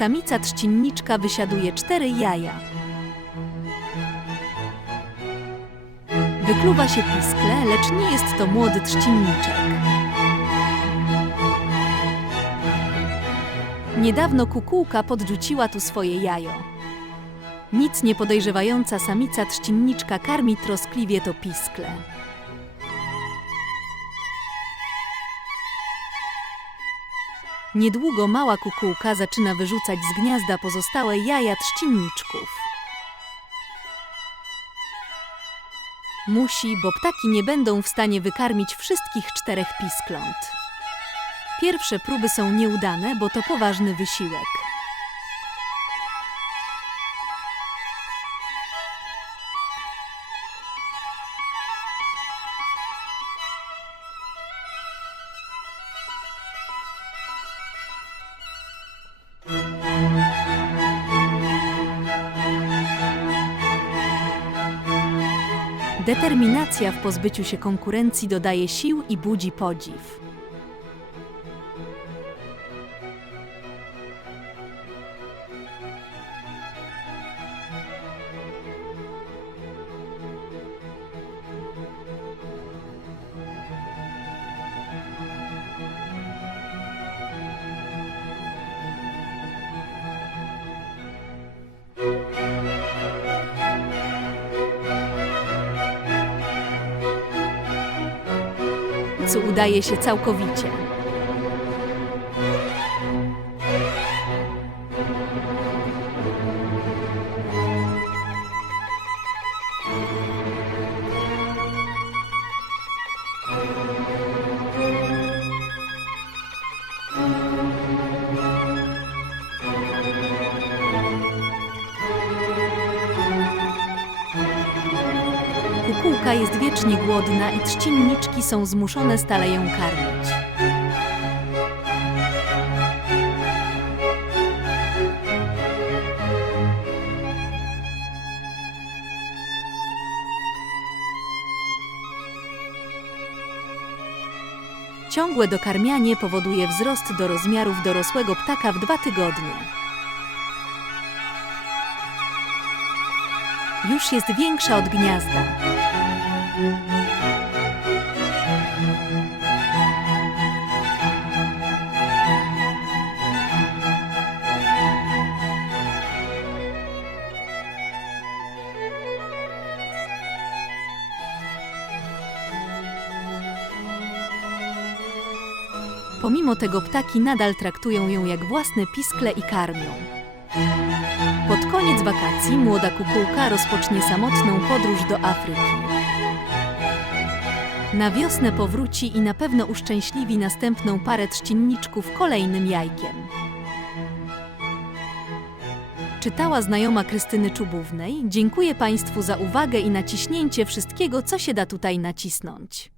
Samica trzcinniczka wysiaduje cztery jaja. Wykluwa się piskle, lecz nie jest to młody trzcinniczek. Niedawno kukułka podrzuciła tu swoje jajo. Nic nie podejrzewająca samica trzcinniczka karmi troskliwie to piskle. Niedługo mała kukułka zaczyna wyrzucać z gniazda pozostałe jaja trzcinniczków. Musi, bo ptaki nie będą w stanie wykarmić wszystkich czterech piskląt. Pierwsze próby są nieudane, bo to poważny wysiłek. Determinacja w pozbyciu się konkurencji dodaje sił i budzi podziw. Udaje się całkowicie. Kukułka jest wiecznie głodna i trzcinniczki są zmuszone stale ją karmić. Ciągłe dokarmianie powoduje wzrost do rozmiarów dorosłego ptaka w dwa tygodnie. Już jest większa od gniazda. Pomimo tego ptaki nadal traktują ją jak własne piskle i karmią. Pod koniec wakacji młoda kukułka rozpocznie samotną podróż do Afryki. Na wiosnę powróci i na pewno uszczęśliwi następną parę trzcinniczków kolejnym jajkiem. Czytała znajoma Krystyny Czubównej. Dziękuję Państwu za uwagę i naciśnięcie wszystkiego, co się da tutaj nacisnąć.